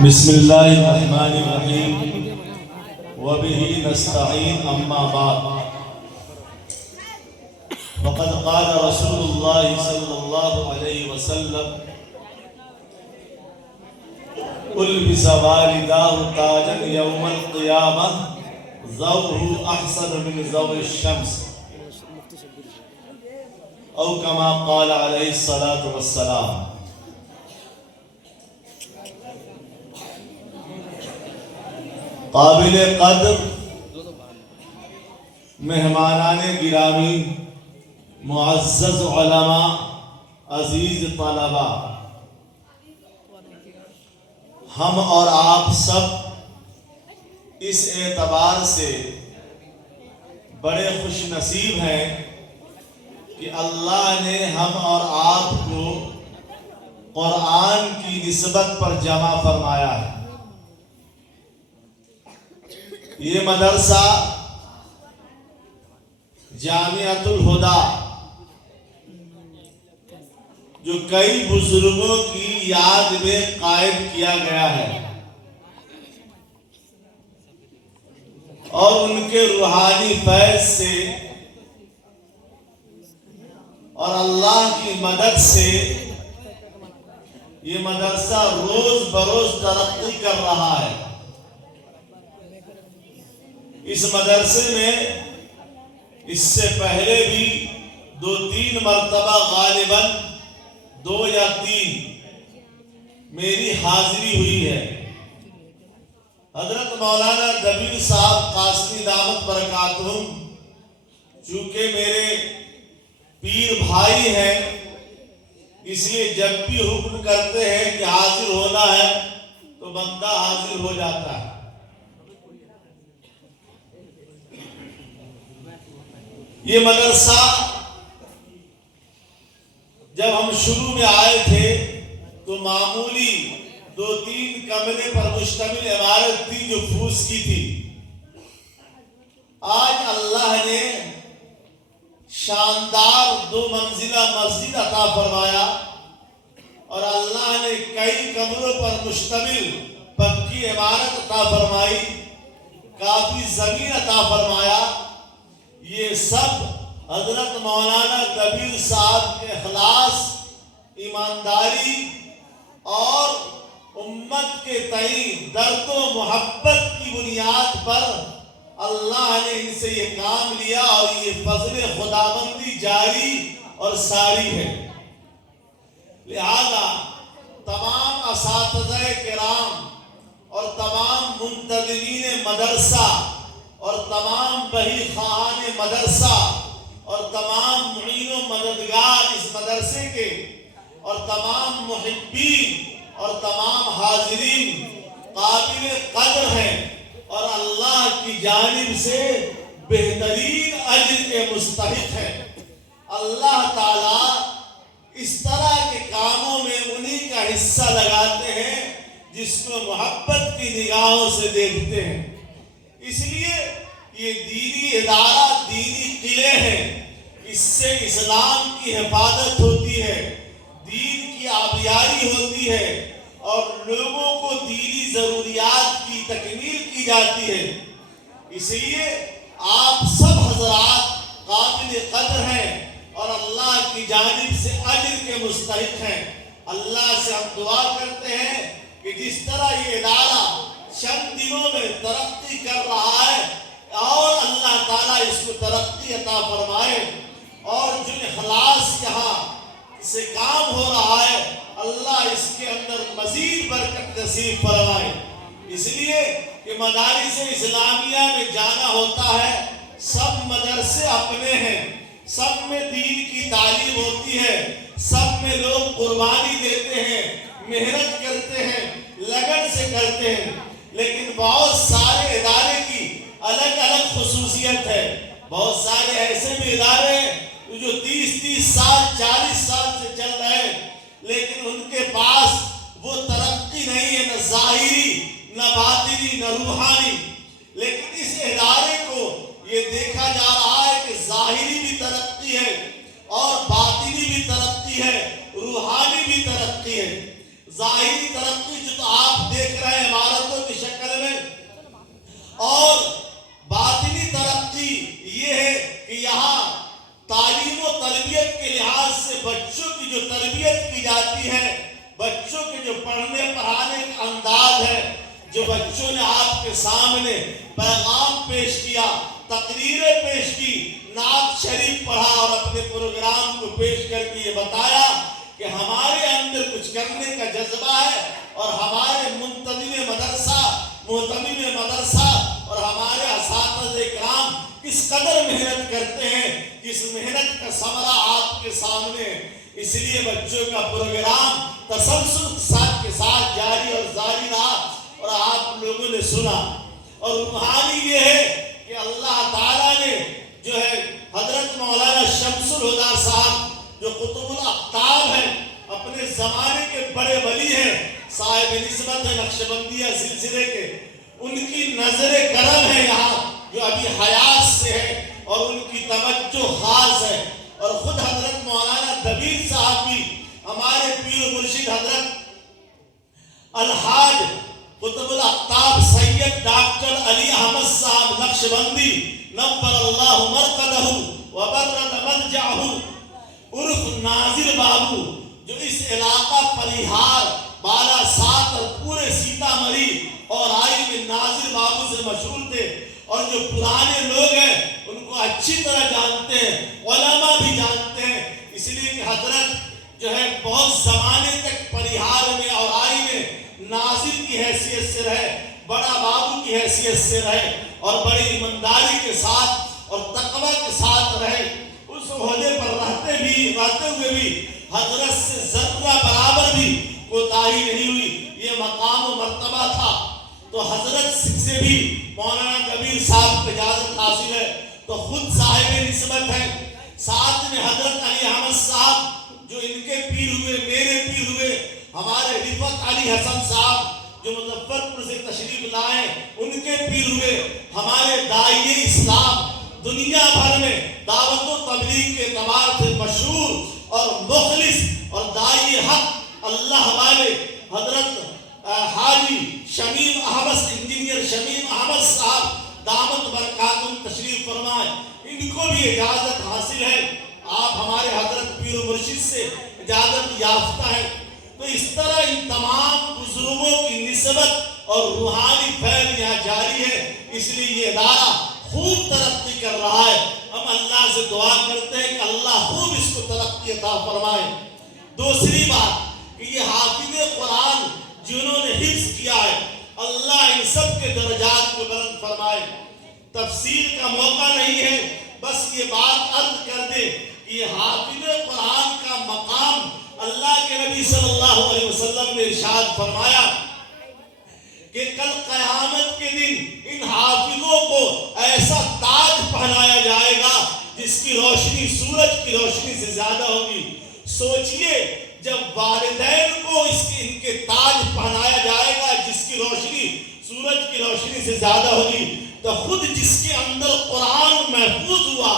بسم اللہ الرحمن الرحیم وبہ نستعین اما بعد فقد قال رسول اللہ صلی اللہ علیہ وسلم البس والداه تاجا یوم القیامہ ضوءه احسن من ضوء الشمس او کما قال علیہ الصلاة والسلام۔ قابل قدر مہمانان گرامی، معزز علماء، عزیز طلباء، ہم اور آپ سب اس اعتبار سے بڑے خوش نصیب ہیں کہ اللہ نے ہم اور آپ کو قرآن کی نسبت پر جمع فرمایا ہے۔ یہ مدرسہ جامعۃ الہدیٰ جو کئی بزرگوں کی یاد میں قائم کیا گیا ہے اور ان کے روحانی فیض سے اور اللہ کی مدد سے یہ مدرسہ روز بروز ترقی کر رہا ہے۔ اس مدرسے میں اس سے پہلے بھی 2-3 مرتبہ غالباً 2 یا 3 میری حاضری ہوئی ہے۔ حضرت مولانا دبیر صاحب قاسمی دامت برکاتہم چونکہ میرے پیر بھائی ہیں، اس لیے جب بھی حکم کرتے ہیں کہ حاضر ہونا ہے تو بندہ حاضر ہو جاتا ہے۔ یہ مدرسہ جب ہم شروع میں آئے تھے تو معمولی 2-3 کمرے پر مشتمل عمارت تھی جو پھوس کی تھی۔ آج اللہ نے شاندار 2 منزلہ مسجد عطا فرمایا اور اللہ نے کئی کمروں پر مشتمل پکی عمارت عطا فرمائی، کافی زمین عطا فرمایا۔ یہ سب حضرت مولانا دبیر صاحب کے اخلاص، ایمانداری اور امت کے تئیں درد و محبت کی بنیاد پر اللہ نے ان سے یہ کام لیا اور یہ فضل خداوندی جاری اور ساری ہے۔ لہذا تمام اساتذہ کرام اور تمام منتظمین مدرسہ اور تمام بہی خواہان مدرسہ اور تمام معین و مددگار اس مدرسے کے اور تمام محبین اور تمام حاضرین قابل قدر ہیں اور اللہ کی جانب سے بہترین اجر کے مستحق ہیں۔ اللہ تعالیٰ اس طرح کے کاموں میں انہی کا حصہ لگاتے ہیں جس کو محبت کی نگاہوں سے دیکھتے ہیں۔ اس لیے یہ دینی ادارہ دینی قلعے ہیں، اس سے اسلام کی حفاظت ہوتی ہے، دین کی آبیاری ہوتی ہے اور لوگوں کو دینی ضروریات کی تکمیل کی جاتی ہے۔ اس لیے آپ سب حضرات قابل قدر ہیں اور اللہ کی جانب سے اجر کے مستحق ہیں۔ اللہ سے ہم دعا کرتے ہیں کہ جس طرح یہ ادارہ چند دنوں میں ترقی کر رہا ہے اور اللہ تعالیٰ اس کو ترقی عطا فرمائے اور جو اخلاص یہاں سے کام ہو رہا ہے اللہ اس کے اندر مزید برکت نصیب فرمائے۔ اس لیے کہ مدارس اسلامیہ میں جانا ہوتا ہے، سب مدرسے اپنے ہیں، سب میں دین کی تعلیم ہوتی ہے، سب میں لوگ قربانی دیتے ہیں، محنت کرتے ہیں، لگن سے کرتے ہیں، لیکن بہت سارے ادارے کی الگ الگ خصوصیت ہے۔ بہت سارے ایسے بھی ادارے ہیں جو 30 سال 40 سال سے چل رہے ہیں لیکن ان کے پاس وہ ترقی نہیں ہے، نہ ظاہری نہ باطنی نہ روحانی۔ لیکن اس ادارے کو یہ دیکھا جا رہا ہے کہ ظاہری بھی ترقی ہے اور باطنی بھی ترقی ہے، روحانی بھی ترقی ہے۔ ظاہری ترقی جو تو آپ دیکھ رہے ہیں عمارتوں کی شکل میں، اور باطنی ترقی یہ ہے کہ یہاں تعلیم و تربیت کے لحاظ سے بچوں کی جو تربیت کی جاتی ہے، بچوں کے جو پڑھنے پڑھانے کا انداز ہے، جو بچوں نے آپ کے سامنے پیغام پیش کیا، تقریریں پیش کی، نعت شریف پڑھا اور اپنے پروگرام کو پیش کر کے یہ بتایا کہ ہمارے اندر کچھ کرنے کا جذبہ ہے، اور ہمارے منتظم مدرسہ اور ہمارے اساتذہ کرام کس قدر محنت کرتے ہیں، جس محنت کا ثمرہ آپ کے سامنے ہے۔ اس لیے بچوں کا پروگرام تسلسل کے ساتھ جاری اور جاری رہا، اور آپ لوگوں نے سنا، اور روحانی یہ ہے کہ اللہ تعالیٰ نے جو ہے حضرت مولانا شمس الہدیٰ صاحب جو قطب الاقطاب ہیں، اپنے زمانے کے بڑے ولی ہیں، صاحب نسبت ہے نقشبندیہ سلسلے کے، ان کی نظر کرم ہے یہاں جو ابھی حیات سے ہے، اور ان کی توجہ خاص ہے، اور خود حضرت مولانا دبیر صاحب بھی ہمارے پیر و مرشد حضرت الحاج قطب الاقطاب سید ڈاکٹر علی احمد صاحب نقشبندی نور اللہ مرقدہ وبرد مضجعہ عرف ناظر بابو، جو اس علاقہ پریہار بالا سات اور پورے سیتامڑھی اور آئی میں ناظر بابو سے مشہور تھے، اور جو پرانے لوگ ہیں ان کو اچھی طرح جانتے ہیں، علماء بھی جانتے ہیں، اس لیے کہ حضرت جو ہے بہت زمانے تک پریہار میں اور آئی میں ناظر کی حیثیت سے رہے، بڑا بابو کی حیثیت سے رہے، اور بڑی ایمانداری کے ساتھ اور تقوی کے ساتھ رہے۔ اس عہدے پر رہتے ہوئے بھی حضرت سے ذرہ برابر بھی کوتاہی نہیں ہوئی، یہ مقام و مرتبہ تھا۔ تو حضرت سے بھی مولانا کبیر صاحب کو اجازت حاصل ہے، تو خود صاحب نسبت ہے، ساتھ میں حضرت علی احمد صاحب جو ان کے پیر ہوئے، میرے پیر ہوئے، ہمارے رفعت علی حسن صاحب جو مظفرپور سے تشریف لائے، ان کے پیر ہوئے، ہمارے داعیہ اسلام دنیا بھر میں دعوت و تبلیغ کے اعتبار سے مشہور اور مخلص اور داعیہ حق اللہ والے حضرت حاجی شمیم احمد انجینئر شمیم احمد صاحب دعوت برکاتم تشریف فرمائے، ان کو بھی اجازت حاصل ہے، آپ ہمارے حضرت پیر و مرشد سے اجازت یافتہ ہے۔ تو اس طرح ان تمام بزرگوں کی نسبت اور روحانی فیض یہاں جاری ہے، اس لیے یہ ادارہ خوب ترقی کر رہا ہے۔ ہم اللہ سے دعا کرتے ہیں کہ اللہ خوب اس کو ترقی عطا فرمائے۔ دوسری بات کہ یہ حافظ قرآن جنہوں نے حفظ کیا ہے، اللہ ان سب کے درجات کو بلند فرمائے۔ تفسیر کا موقع نہیں ہے، بس یہ بات عرض کر دے کہ یہ حافظ قرآن کا مقام اللہ کے نبی صلی اللہ علیہ وسلم نے ارشاد فرمایا کہ کل قیامت کے دن ان حافظوں کو ایسا تاج پہنایا جائے گا جس کی روشنی سورج کی روشنی سے زیادہ ہوگی۔ سوچئے جب والدین کو ان کے تاج پہنایا جائے گا جس کی روشنی سورج کی روشنی سے زیادہ ہوگی، تو خود جس کے اندر قرآن محفوظ ہوا،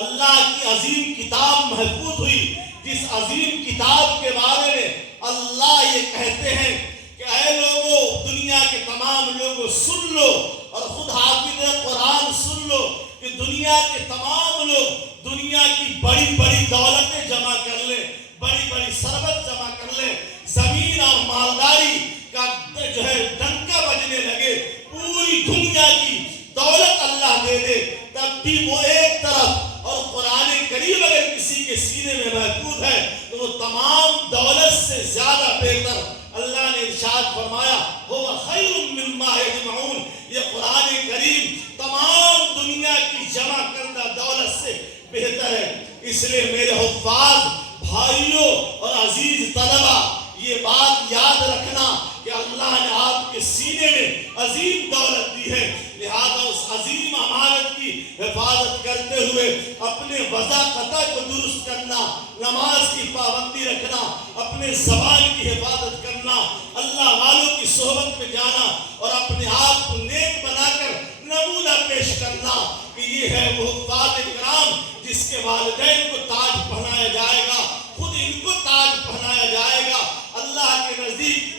اللہ کی عظیم کتاب محفوظ ہوئی، جس عظیم کتاب کے بارے میں اللہ یہ کہتے ہیں کہ اے لوگوں، دنیا کے تمام لوگوں سن لو، اور خود حافظ قرآن سن لو کہ دنیا کے تمام لوگ دنیا کی بڑی بڑی دولتیں جمع کر لیں، بڑی بڑی ثروت جمع کر لیں، زمین اور مالداری کا جو ہے ڈنکا بجنے لگے، پوری دنیا کی دولت اللہ دے دے، تب بھی وہ ایک طرف، اور قرآن کریم اگر کسی کے سینے میں محفوظ ہے تو وہ تمام دولت سے زیادہ بہتر۔ اللہ نے ارشاد فرمایا هو خیر مما یجمعون، یہ قرآن کریم تمام دنیا کی جمع کردہ دولت سے بہتر ہے۔ اس لیے میرے حفاظ بھائیوں اور عزیز طلبہ، یہ بات یاد رکھنا کہ اللہ نے آپ کے سینے میں عظیم دولت دی ہے، لہذا اس عظیم امانت کی حفاظت کرتے ہوئے اپنے وضع قطع کو درست کرنا، نماز کی پابندی رکھنا، اپنے زبان کی حفاظت کرنا، اللہ والوں کی صحبت میں جانا، اور اپنے آپ کو نیک بنا کر نمونہ پیش کرنا کہ یہ ہے وہ حفاظ کرام جس کے والدین کو تاج پہنایا جائے گا، خود ان کو تاج پہنایا جائے گا۔ اللہ کے نزدیک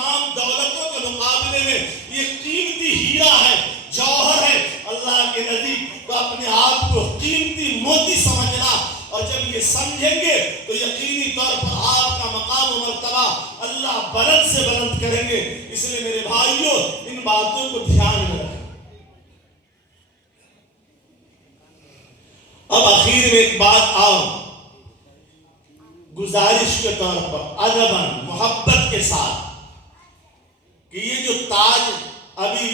تمام دولتوں کے مقابلے میں یہ قیمتی ہیرا ہے، جوہر ہے اللہ کے نزدیک، تو اپنے آپ کو قیمتی موتی سمجھنا، اور جب یہ سمجھیں گے تو یقینی طور پر آپ کا مقام و مرتبہ اللہ بلند سے بلند کریں گے۔ اس لیے میرے بھائیوں ان باتوں کو دھیان میں رکھیں۔ اب آخر میں ایک بات اور گزارش کے طور پر ادباً محبت کے ساتھ کہ یہ جو تاج ابھی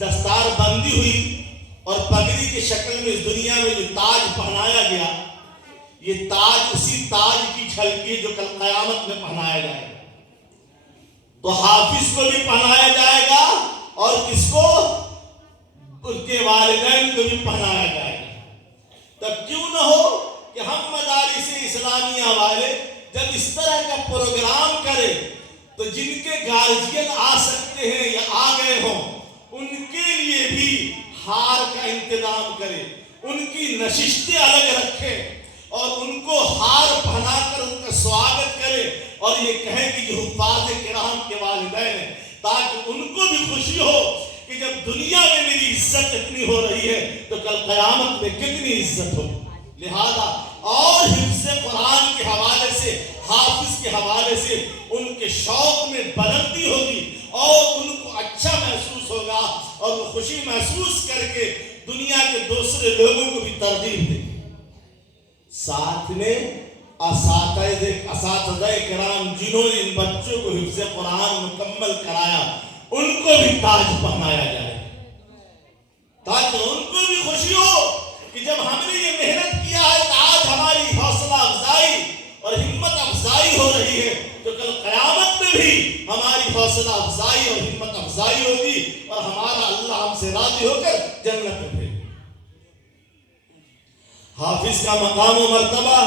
دستار بندی ہوئی اور پگڑی کی شکل میں اس دنیا میں جو تاج پہنایا گیا، یہ تاج اسی تاج کی جھلکی جو کل قیامت میں پہنایا جائے گا۔ تو حافظ کو بھی پہنایا جائے گا اور کس کو؟ ان کے والدین کو بھی پہنایا جائے گا۔ تب کیوں نہ ہو کہ ہم مدارس اسلامیہ والے جب اس طرح کا پروگرام کریں تو جن کے گارجین آ سکتے ہیں یا آ گئے ہوں ان کے لیے بھی ہار کا انتظام کریں، ان کی نشستیں الگ رکھیں اور ان کو ہار پہنا کر ان کا سواگت کرے اور یہ کہیں کہ یہ حفاظ کرام کے والدین ہیں، تاکہ ان کو بھی خوشی ہو کہ جب دنیا میں میری عزت اتنی ہو رہی ہے تو کل قیامت میں کتنی عزت ہو۔ لہذا اور حفظ قرآن کے حوالے سے، حافظ کے حوالے سے ان کے شوق میں بلندی ہوگی اور ان کو اچھا محسوس ہوگا اور وہ خوشی محسوس کر کے دنیا کے دوسرے لوگوں کو بھی ترغیب دیں گے۔ ساتھ میں اساتذہ کرام جنہوں نے ان بچوں کو حفظ قرآن مکمل کرایا ان کو بھی تاج پہنایا جائے تاکہ ان کو بھی خوشی ہو کہ جب ہم نے یہ محنت کیا ہے تو آج ہماری حوصلہ افزائی اور ہمت افزائی ہو رہی ہے، تو کل قیامت میں بھی ہماری حوصلہ افزائی اور ہمت افزائی ہوگی اور ہمارا اللہ ہم سے راضی ہو کر جنت میں بھیجے۔ حافظ کا مقام و مرتبہ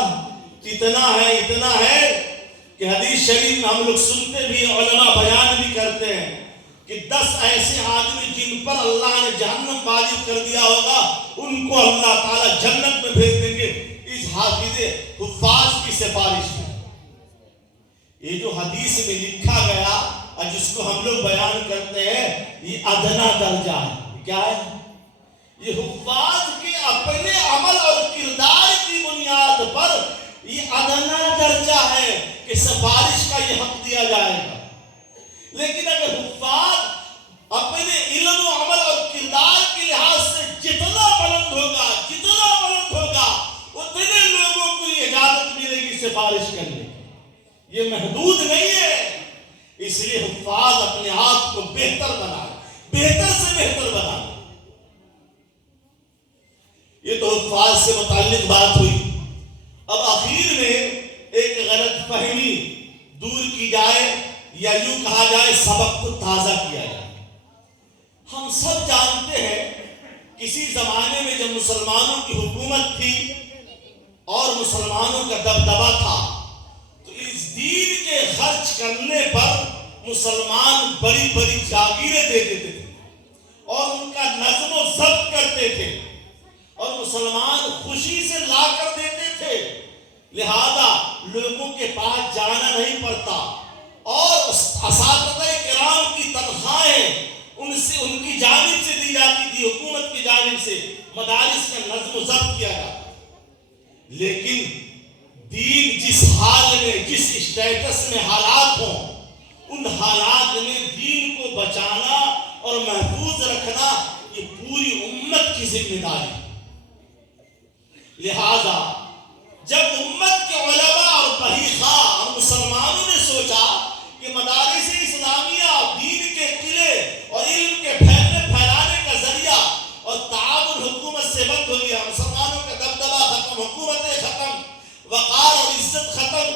اتنا ہے کہ حدیث شریف میں ہم لوگ سنتے بھی، علماء بیان بھی کرتے ہیں کہ 10 ایسے آدمی جن پر اللہ نے جہنم واجب کر دیا ہوگا ان کو اللہ تعالیٰ جنت میں بھیج دیں گے اس حفاظ کی سفارش میں۔ یہ جو حدیث میں لکھا گیا اور جس کو ہم لوگ بیان کرتے ہیں یہ ادنا درجہ ہے۔ کیا ہے؟ یہ حفاظ کے اپنے عمل اور کردار کی بنیاد پر یہ ادنا درجہ ہے کہ سفارش کا یہ حق دیا جائے گا۔ لیکن اگر حفاظ اپنے علم و عمل اور کردار کے لحاظ سے جتنا بلند ہوگا اتنے لوگوں کو یہ اجازت ملے گی سفارش کرنے کی، یہ محدود نہیں ہے۔ اس لیے حفاظ اپنے آپ کو بہتر بنائے، بہتر سے بہتر بنائے۔ یہ تو حفاظ سے متعلق بات ہوئی۔ اب آخر میں ایک غلط فہمی دور کی جائے یا یوں کہا جائے سبق کو تازہ کیا جائے۔ ہم سب جانتے ہیں کسی زمانے میں جب مسلمانوں کی حکومت تھی اور مسلمانوں کا دبدبا تھا تو اس دین کے خرچ کرنے پر مسلمان بڑی بڑی جاگیریں دے دیتے تھے اور ان کا نظم و ضبط کرتے تھے اور مسلمان خوشی سے لا کر دیتے تھے، لہذا لوگوں کے پاس جانا نہیں پڑتا اور اساتذہ کرام کی تنخواہیں ان کی جانب سے دی جاتی تھی، حکومت کی جانب سے مدارس کا نظم و ضبط کیا جاتا۔ لیکن دین جس حال میں، جس اسٹیٹس میں حالات ہوں، ان حالات میں دین کو بچانا اور محفوظ رکھنا یہ پوری امت کی ذمہ داری ہے۔ لہذا جب امت کے علماء اور بحیخواہ اور مسلمانوں نے سوچا کہ مدارس اسلامیہ دین کے قلعے اور علم کے پھیلانے کا ذریعہ اور تعاون حکومت سے بند ہو گیا، مسلمانوں کا دبدبا ختم، حکومتیں ختم، وقار اور عزت ختم،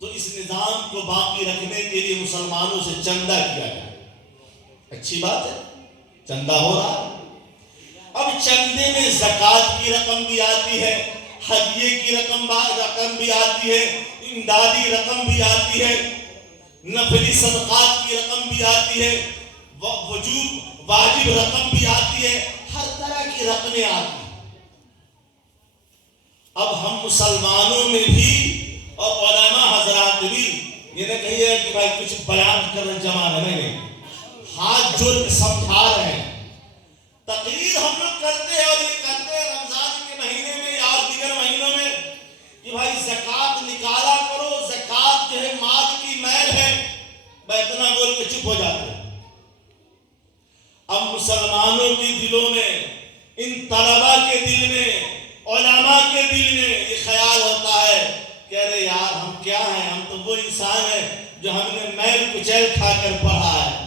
تو اس نظام کو باقی رکھنے کے لیے مسلمانوں سے چندہ کیا گیا۔ اچھی بات ہے، چندہ ہو رہا ہے۔ اب چندے میں زکوٰۃ کی رقم بھی آتی ہے، ہدیے کی رقم بھی آتی ہے، امدادی رقم بھی آتی ہے، نفلی صدقات کی رقم بھی آتی ہے، واجب رقم بھی آتی ہے، ہر طرح کی رقمیں آتی ہیں۔ اب ہم مسلمانوں میں بھی اور علماء حضرات بھی یہ نہ کہیے کہ بھائی کچھ بیان کرنا جمع نہیں، ہاتھ جوڑ کے سمجھا رہے ہیں. تقریر ہم لوگ کرتے ہیں اور یہ کرتے ہیں رمضان کے مہینے میں یا دیگر مہینوں میں کہ بھائی زکوٰۃ نکالا کرو، زکوٰۃ جو ہے مال کی میل ہے، میں اتنا بول کے چپ ہو جاتے ہیں. اب مسلمانوں کے دلوں میں، ان طلباء کے دل میں، علماء کے دل میں یہ خیال ہوتا ہے کہ ارے یار ہم کیا ہیں، ہم تو وہ انسان ہیں جو ہم نے میل کچیل کھا کر پڑھا ہے.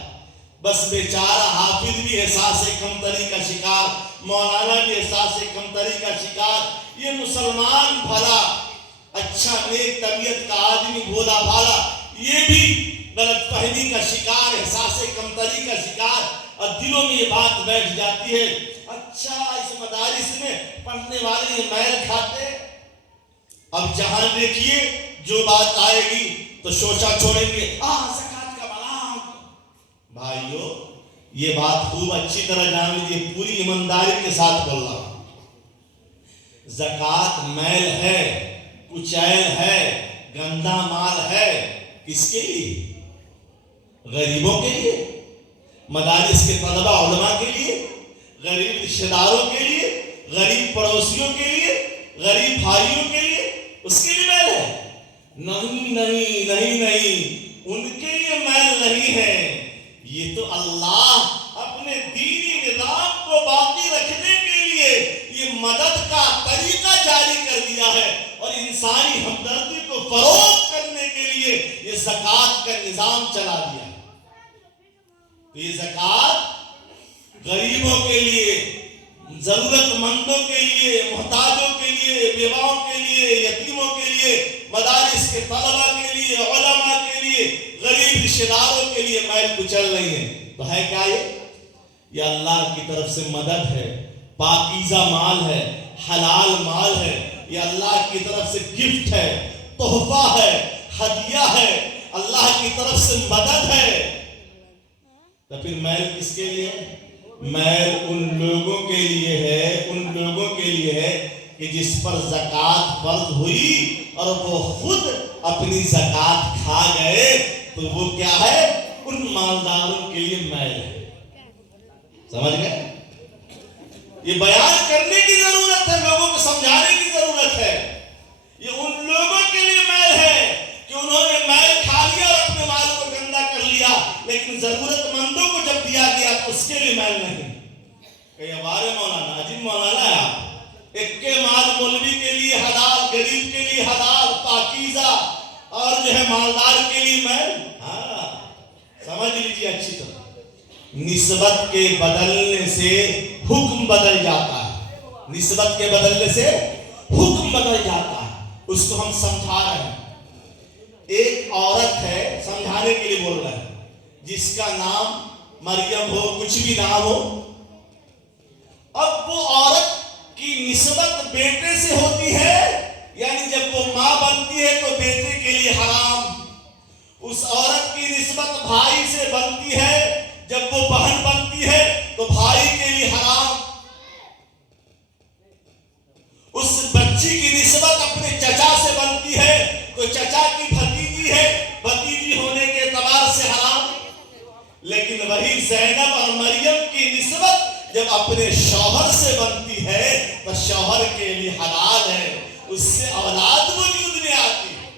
بس بیچارہ حافظ بھی احساس کمتری کا شکار، مولانا بھی احساس کمتری کا شکار، یہ مسلمان بھلا اچھا نیک طبیعت کا آدمی بھولا بھالا یہ بھی غلط فہمی کا شکار، احساس کمتری کا شکار، اور دلوں میں یہ بات بیٹھ جاتی ہے اچھا اس مدارس میں پڑھنے والے یہ میل کھاتے. اب جہاں دیکھیے جو بات آئے گی تو شوشا چھوڑیں گے، زکوٰۃ کا بنا. بھائیو یہ بات خوب اچھی طرح جان لیجیے، پوری ایمانداری کے ساتھ بول رہا ہوں. زکوٰۃ میل ہے، کچیل ہے، گندا مال ہے، کس کے لیے؟ غریبوں کے لیے، مدارس کے طلباء علماء کے لیے، غریب رشتہ داروں کے لیے، غریب پڑوسیوں کے لیے، غریب بھائیوں کے لیے، اس کے لیے میل ہے؟ نہیں نہیں نہیں نہیں، ان کے لیے میل نہیں ہے. یہ تو اللہ اپنے دینی نظام کو باقی رکھنے کے لیے یہ مدد کا طریقہ جاری کر دیا ہے، اور انسانی ہمدردی کو فروغ کرنے کے لیے یہ زکوٰۃ کا نظام چلا دیا. تو یہ زکوٰۃ غریبوں کے لیے، ضرورت مندوں کے لیے، محتاجوں کے لیے، بیواؤں کے لیے، یتیموں کے لیے، مدارس کے طلباء کے لیے، علماء کے لیے، غریب رشتہ داروں کے لیے میل کچل رہی ہے. تو ہے کیا یہ اللہ کی طرف سے مدد ہے، پاکیزہ مال ہے، حلال مال ہے، یہ اللہ کی طرف سے گفٹ ہے، تحفہ ہے، ہدیہ ہے، اللہ کی طرف سے مدد ہے. تو پھر میل کس کے لیے؟ میل ان لوگوں کے لیے ہے، ان لوگوں کے لیے ہے کہ جس پر زکوٰۃ فرض ہوئی اور وہ خود اپنی زکوٰۃ کھا گئے، تو وہ کیا ہے؟ ان مالداروں کے لیے میل ہے. سمجھ گئے؟ یہ بیان کرنے کی ضرورت ہے، لوگوں کو سمجھانے کی ضرورت ہے. یہ ان لوگوں کے لیے میل ہے کہ انہوں نے میل کھا لیا اور اپنے مال کو گندا کر لیا، لیکن ضرورت مندوں کو جب دیا گیا تو اس کے لیے میل نہیں. کہ ہمارے مولانا عجیب مولانا ہے آپ، ایک کے مال مولوی کے لیے حلال، غریب کے لیے حلال، پاکیزہ، اور جو ہے مالدار کے لیے میل. ہاں سمجھ لیجیے اچھی طرح، نسبت کے بدلنے سے حکم بدل جاتا ہے، نسبت کے بدلنے سے حکم بدل جاتا ہے. اس کو ہم سمجھا رہے ہیں. ایک عورت ہے، سمجھانے کے لیے بول رہے ہیں، جس کا نام مریم ہو، کچھ بھی نام ہو. اب وہ عورت کی نسبت بیٹے سے ہوتی ہے، یعنی جب وہ ماں بنتی ہے تو بیٹے کے لیے حرام. اس عورت کی نسبت بھائی سے بنتی ہے، جب وہ بہن بنتی ہے تو بھائی کے لیے حرام. اس بچی کی نسبت اپنے چچا سے بنتی ہے تو چچا کی بھتیجی ہے، بھتیجی ہونے کے اعتبار سے حرام. لیکن وہی زینب اور مریم کی نسبت جب اپنے شوہر سے بنتی ہے تو شوہر کے لیے حلال ہے، اس سے اولاد وجود میں آتی ہے.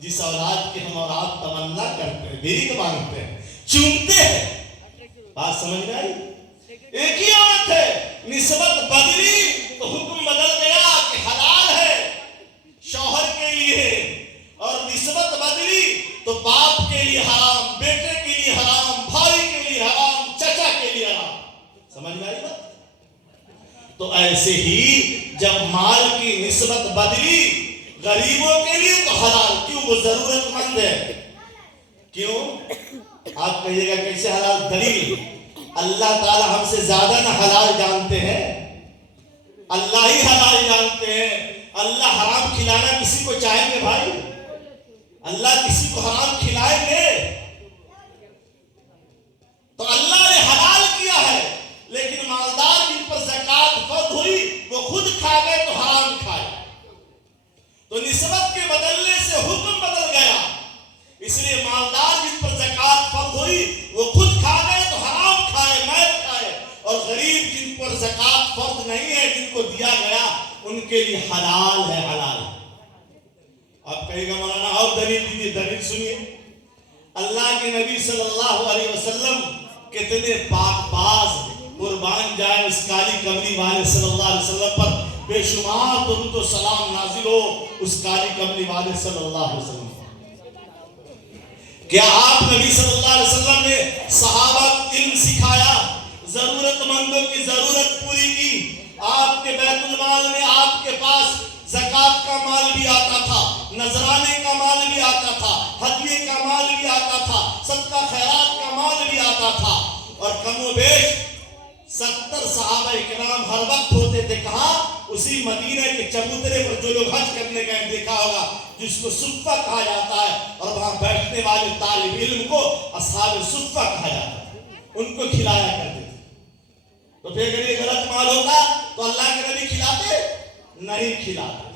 جس اولاد کی ہم اولاد تمنا کرتے ہیں، بھیک مانگتے ہیں، چومتے ہیں. بات سمجھ میں آئی؟ ایک ہی عورت ہے، نسبت بدلی تو حکم بدل گیا کہ حلال ہے شوہر کے لیے، اور نسبت بدلی تو باپ کے لیے حرام، بیٹے کے لیے حرام، بھائی کے لیے حرام، چچا کے لیے حرام. سمجھ میں آئی بات؟ تو ایسے ہی جب مال کی نسبت بدلی غریبوں کے لیے تو حلال. کیوں؟ وہ ضرورت مند ہے. کیوں؟ آپ کہیے گا کیسے حلال؟ دلیل، اللہ تعالی ہم سے زیادہ نہ حلال جانتے ہیں، اللہ ہی حلال جانتے ہیں. اللہ حرام کھلانا کسی کو چاہیں گے بھائی؟ اللہ کسی کو حرام کھلائیں گے؟ تو اللہ نے حلال کیا ہے، لیکن مالدار جن پر زکوٰۃ فرض ہوئی وہ خود کھا گئے تو حرام کھائے. تو نسبت کے بدلنے سے حکم بدل گیا. کے لیے حلال ہے، حلال۔ آپ کہے گا مولانا اور دلیل دیجیے، دلیل سنیے۔ اللہ کے نبی صلی اللہ علیہ وسلم کتنے پاک باز، قربان جائے اس کالی کملی والے صلی اللہ علیہ وسلم پر بے شمار درود و سلام نازل ہو اس کالی کملی والے صلی اللہ علیہ وسلم۔ کیا آپ نبی صلی اللہ علیہ وسلم نے صحابہ کو علم سکھایا، ضرورت مندوں کی ضرورت پوری کی؟ آپ کے بیت المال میں آپ کے پاس زکوٰۃ کا مال بھی آتا تھا، نذرانے کا مال بھی آتا تھا، ہدیے کا مال بھی آتا تھا، صدقہ خیرات کا مال بھی آتا تھا، اور کم و بیش 70 صحابہ کرام ہر وقت ہوتے تھے۔ کہاں؟ اسی مدینہ کے چبوترے پر جو لوگ حج کرنے گئے دیکھا ہوگا، جس کو صفہ کہا جاتا ہے، اور وہاں بیٹھنے والے طالب علم کو اصحاب صفہ کہا جاتا ہے، ان کو کھلایا کرتے تھے۔ تو پھر اگر یہ غلط مال ہوتا تو اللہ کے نبی کھلاتے؟ نہیں کھلاتے۔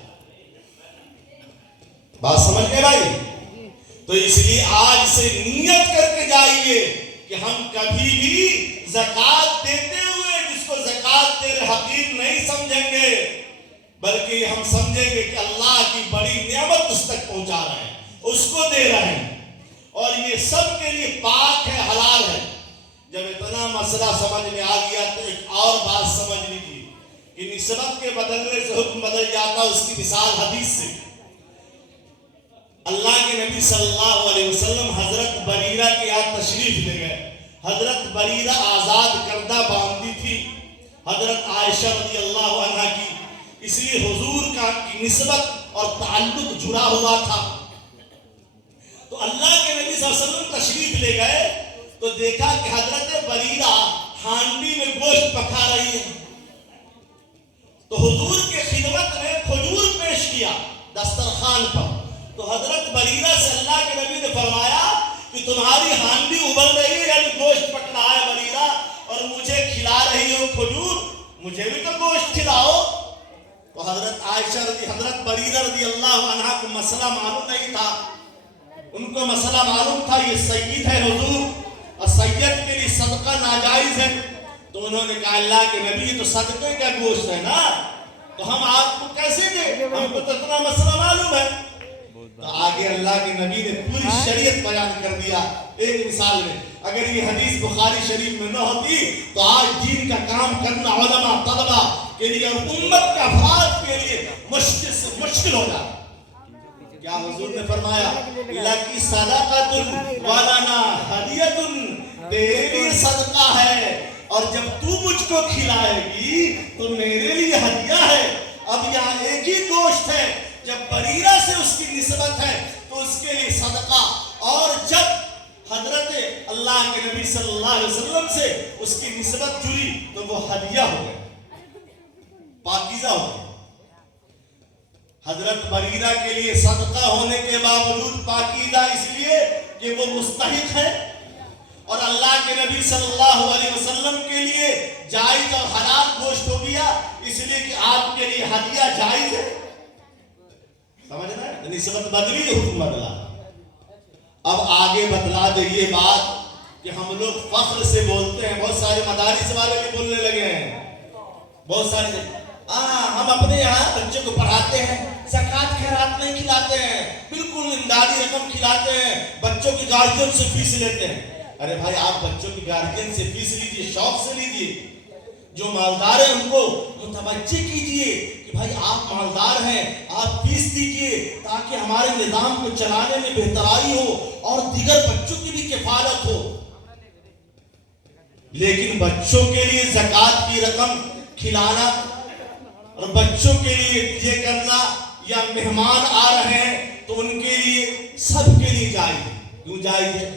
بات سمجھ گئے بھائی؟ تو اس لیے آج سے نیت کر کے جائیے کہ ہم کبھی بھی زکوٰۃ دیتے ہوئے جس کو زکوٰۃ دے رہے حقیر نہیں سمجھیں گے، بلکہ ہم سمجھیں گے کہ اللہ کی بڑی نعمت اس تک پہنچا رہے ہیں، اس کو دے رہے ہیں، اور یہ سب کے لیے پاک ہے، حلال ہے۔ جب اتنا مسئلہ سمجھ میں آ گیا تو ایک اور بات سمجھ لیجیے کہ نسبت کے بدلنے سے حکم بدل جاتا، اس کی مثال حدیث سے۔ اللہ کے نبی صلی اللہ علیہ وسلم حضرت بریرہ کے یہاں تشریف لے گئے۔ حضرت بریرہ آزاد کردہ باندی تھی حضرت عائشہ رضی اللہ عنہ کی، اس لیے حضور کا نسبت اور تعلق جڑا ہوا تھا۔ تو اللہ کے نبی صلی اللہ علیہ وسلم تشریف لے گئے تو دیکھا کہ حضرت بریرہ ہانڈی میں گوشت پکا رہی ہے، تو حضور کے خدمت میں کھجور پیش کیا دسترخوان پر۔ تو حضرت بریرہ سے اللہ کے نبی نے فرمایا کہ تمہاری ہانڈی ابل رہی ہے، یعنی گوشت پک رہا ہے بریرہ، اور مجھے کھلا رہی ہو کھجور، مجھے بھی تو گوشت کھلاؤ۔ تو حضرت بریرہ رضی اللہ عنہ کو مسئلہ معلوم نہیں تھا، ان کو مسئلہ معلوم تھا یہ سید ہے حضور، اور سید کے لیے صدقہ ناجائز ہے۔ تو انہوں نے کہا اللہ کے نبی یہ تو صدقے کا گوشت ہے نا، تو ہم آپ کو کیسے دیں، ہم کو تو اتنا مسئلہ معلوم ہے۔ تو آگے اللہ کے نبی نے پوری شریعت بیان کر دیا ایک مثال میں۔ اگر یہ حدیث بخاری شریف میں نہ ہوتی تو آج دین کا کام کرنا علماء طلبہ کے لیے اور امت کے افراد کے لیے مشکل سے مشکل ہو جاتا۔ کیا حضور نے فرمایا لکی صدقۃ ولنا ہدیۃ، تیرے لیے صدقہ ہے اور جب تو مجھ کو کھلائے گی تو میرے لیے ہدیہ ہے۔ اب یہاں ایک ہی گوشت ہے، جب بریرہ سے اس کی نسبت ہے تو اس کے لیے صدقہ، اور جب حضرت اللہ کے نبی صلی اللہ علیہ وسلم سے اس کی نسبت جڑی تو وہ ہدیہ ہو گئے، پاکیزہ ہو گئے۔ حضرت بریرہ کے لیے صدقہ ہونے کے باوجود پاکیزہ اس لیے کہ وہ مستحق ہے، اور اللہ کے نبی صلی اللہ علیہ وسلم کے لیے جائز اور حلال گوشت ہو گیا اس لیے کہ آپ کے لیے ہدیہ جائز ہے۔ سمجھنا ہے؟ نسبت بدلی، حکم بدلا۔ اب آگے بتلا دے یہ بات کہ ہم لوگ فخر سے بولتے ہیں، بہت سارے مدارس والے بھی بولنے لگے ہیں، بہت سارے ہم اپنے یہاں بچوں کو پڑھاتے ہیں، زکوٰۃ خیرات نہیں کھلاتے ہیں، بالکل امدادی رقم کھلاتے ہیں، بچوں کی گارجین سے فیس لیتے ہیں۔ ارے بھائی آپ بچوں کی گارجین سے فیس لیجئے، شوق سے لیجئے، جو مالدار ہیں ان کو متوجہ کیجئے کہ بھائی آپ مالدار ہیں، آپ فیس دیجئے تاکہ ہمارے نظام کو چلانے میں بہترائی ہو اور دیگر بچوں کی بھی کفالت ہو۔ لیکن بچوں کے لیے زکوٰۃ کی رقم کھلانا اور بچوں کے لیے یہ کرنا، یا مہمان آ رہے ہیں تو ان کے لیے سب کے لیے جائز ہے۔ کیوں جائز ہے؟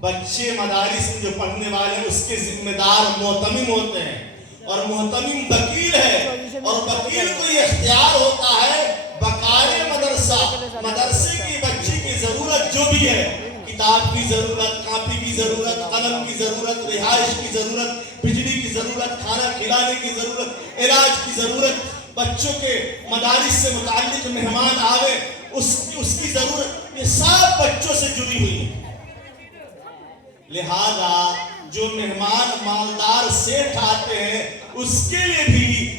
بچے مدارس میں جو پڑھنے والے ہیں اس کے ذمہ دار محتمم ہوتے ہیں، اور محتمم وکیل ہے، اور وکیل کو یہ اختیار ہوتا ہے بقائے مدرسے کی بچی کی ضرورت جو بھی ہے، کتاب کی ضرورت، کاپی کی ضرورت، قلم کی ضرورت، رہائش کی ضرورت، بجلی کی ضرورت، کھانا کھلانے کی ضرورت، علاج کی ضرورت، بچوں کے مدارس سے متعلق مہمان آوے اس کی ضرورت، یہ سب بچوں سے جڑی ہوئی ہے۔ لہذا جو مہمان مالدار سیٹھ آتے ہیں اس کے لیے بھی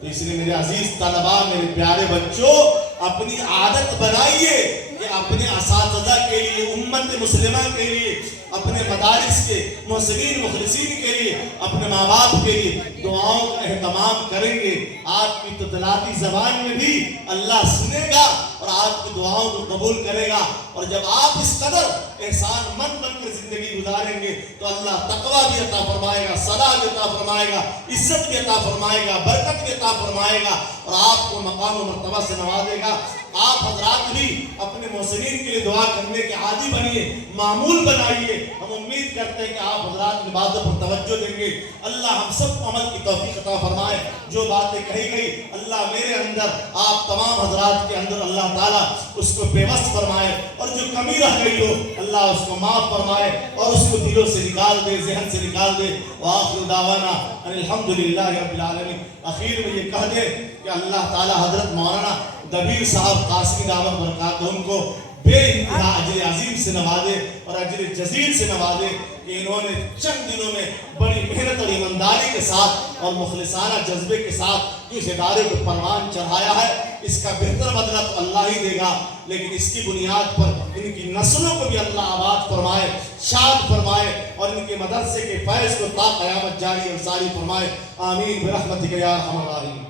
تو اس لیے میرے عزیز طلباء، میرے پیارے بچوں، اپنی عادت بنائیے کہ اپنے اساتذہ کے لیے، امت مسلمہ کے لیے، اپنے مدارس کے محسنین مخلصین کے لیے، اپنے ماں باپ کے لیے دعاؤں کا اہتمام کریں گے۔ آپ کی تطلاتی زبان میں بھی اللہ سنے گا اور آپ کی دعاؤں کو قبول کرے گا۔ اور جب آپ اس قدر احسان مند بن کر زندگی گزاریں گے تو اللہ تقویٰ بھی عطا فرمائے گا، صلاح بھی عطا فرمائے گا، عزت بھی عطا فرمائے گا، برکت بھی عطا فرمائے گا، اور آپ کو مقام و مرتبہ سے نوازے گا۔ آپ حضرات بھی اپنے محسنین کے لیے دعا کرنے کے عادی بنیے، معمول بنائیے۔ ہم امید کرتے ہیں کہ آپ حضرات کی باتوں پر توجہ دیں گے۔ اللہ ہم سب کو عمل کی توفیق عطا فرمائے۔ جو باتیں کہی گئی اللہ میرے اندر، آپ تمام حضرات کے اندر اللہ تعالیٰ اس کو پیوست فرمائے، اور جو کمی رہ گئی ہو اللہ اس کو معاف فرمائے اور اس کو دلوں سے نکال دے، ذہن سے نکال دے۔ وآخر دعوانا ان الحمدللہ رب العالمین۔ اخیر میں یہ کہہ دے کہ اللہ تعالیٰ حضرت مولانا دبیر صاحب قاسمی دامت برکاتہم کو بے انتہا اجر عظیم سے نوازے اور اجر جزیل سے نوازے کہ انہوں نے چند دنوں میں بڑی محنت اور ایمانداری کے ساتھ اور مخلصانہ جذبے کے ساتھ اس ادارے کو پروان چڑھایا ہے۔ اس کا بہتر بدلہ تو اللہ ہی دے گا، لیکن اس کی بنیاد پر ان کی نسلوں کو بھی اللہ آباد فرمائے، شاد فرمائے، اور ان کے مدرسے کے فیض کو تا قیامت جاری اور ساری فرمائے۔ آمین برحمتک یا ارحم الراحمین۔